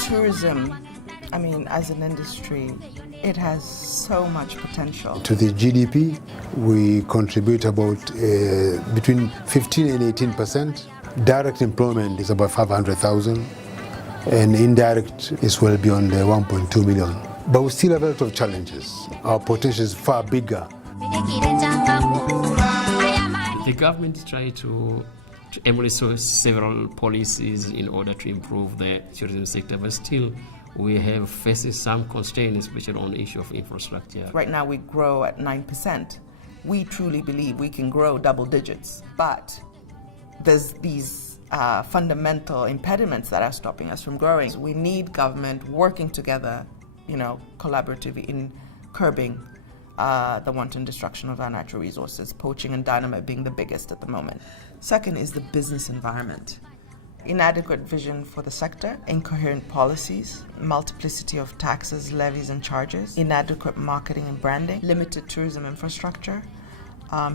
tourism, I mean, as an industry, it has so much potential. To the GDP, we contribute about between 15 and 18%. Direct employment is about 500,000, and indirect is well beyond 1.2 million. But we still have a lot of challenges. Our potential is far bigger. The government is trying to embrace several policies in order to improve the tourism sector, but still we have faced some constraints, especially on the issue of infrastructure. Right now we grow at 9%. We truly believe we can grow double digits, but there's these fundamental impediments that are stopping us from growing. We need government working together, collaboratively in curbing the wanton destruction of our natural resources, poaching and dynamite being the biggest at the moment. Second is the business environment. Inadequate vision for the sector, incoherent policies, multiplicity of taxes, levies and charges, inadequate marketing and branding, limited tourism infrastructure,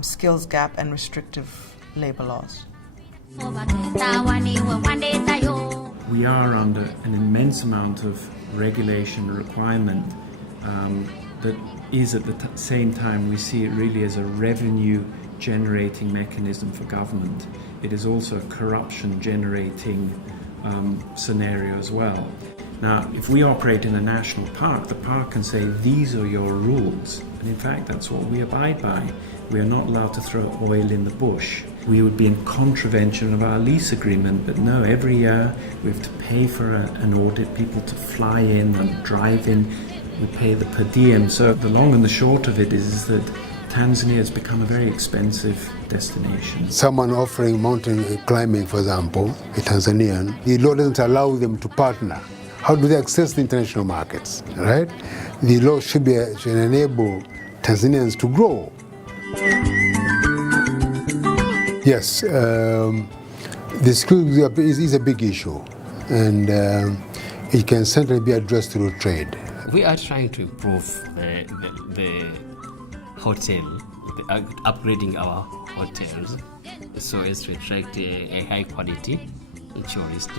skills gap and restrictive labor laws. We are under an immense amount of regulation requirement that is at the same time we see it really as a revenue generating mechanism for government. It is also a corruption generating scenario as well. Now, if we operate in a national park, the park can say these are your rules, and in fact that's what we abide by. We are not allowed to throw oil in the bush. We would be in contravention of our lease agreement, but no, every year we have to pay for an audit, people to fly in and drive in, we pay the per diem. So the long and the short of it is that Tanzania has become a very expensive destination. Someone offering mountain climbing, for example, a Tanzanian, the law doesn't allow them to partner. How do they access the international markets, right? The law should enable Tanzanians to grow. Yes, the skills is a big issue, and it can certainly be addressed through trade. We are trying to improve the hotel, upgrading our hotels so as to attract a high quality tourist.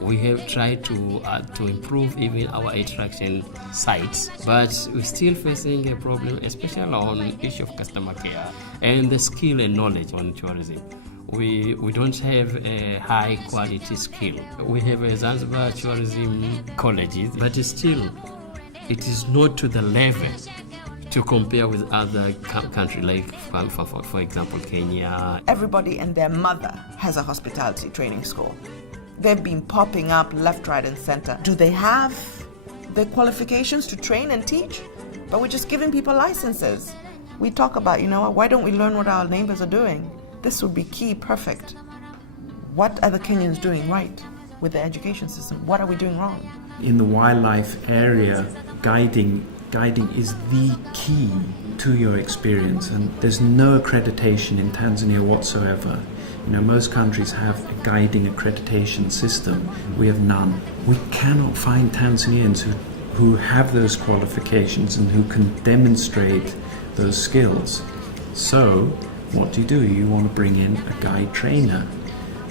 We have tried to improve even our attraction sites, but we're still facing a problem, especially on the issue of customer care and the skill and knowledge on tourism. We don't have a high quality skill. We have a Zanzibar tourism colleges, but still it is not to the level to compare with other countries, like for example Kenya. Everybody and their mother has a hospitality training school. They've been popping up left, right and center. Do they have the qualifications to train and teach? But we're just giving people licenses. We talk about, why don't we learn what our neighbors are doing? This would be key, perfect. What are the Kenyans doing right with the education system? What are we doing wrong? In the wildlife area, guiding is the key to your experience, and there's no accreditation in Tanzania whatsoever. Most countries have a guiding accreditation system. We have none. We cannot find Tanzanians who have those qualifications and who can demonstrate those skills. So what do? You want to bring in a guide trainer.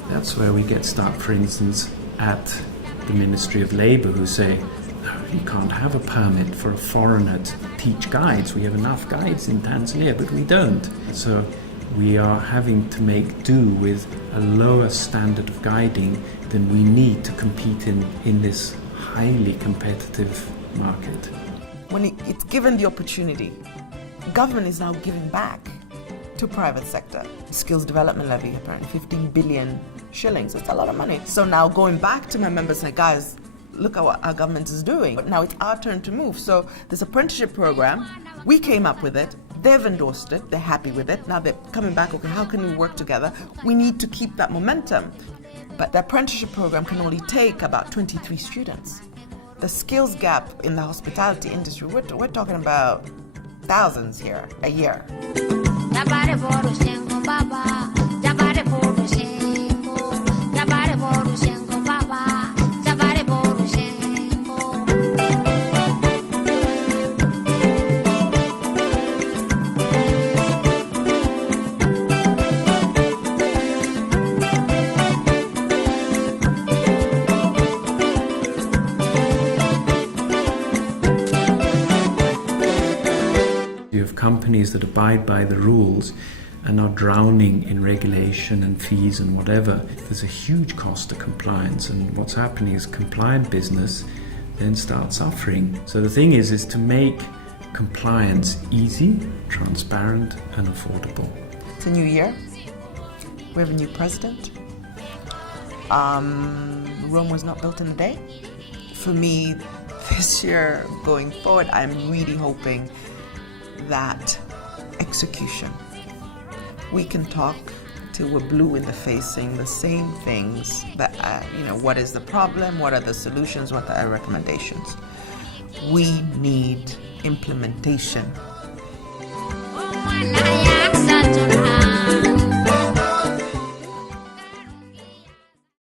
That's where we get stuck, for instance, at the Ministry of Labour, who say, no, you can't have a permit for a foreigner to teach guides. We have enough guides in Tanzania, but we don't. So we are having to make do with a lower standard of guiding than we need to compete in this highly competitive market. When it's given the opportunity, government is now giving back to private sector. Skills development levy, apparently 15 billion shillings. It's a lot of money. So now going back to my members and say, guys, look at what our government is doing. But now it's our turn to move. So this apprenticeship program, we came up with it. They've endorsed it. They're happy with it. Now they're coming back, okay, how can we work together? We need to keep that momentum. But the apprenticeship program can only take about 23 students. The skills gap in the hospitality industry, we're talking about thousands here a year. that abide by the rules and are drowning in regulation and fees and whatever. There's a huge cost to compliance, and what's happening is compliant business then starts suffering. So the thing is to make compliance easy, transparent and affordable. It's a new year. We have a new president. Rome was not built in a day. For me, this year going forward, I'm really hoping that execution. We can talk till we're blue in the face, saying the same things, but what is the problem, what are the solutions, what are our recommendations. We need implementation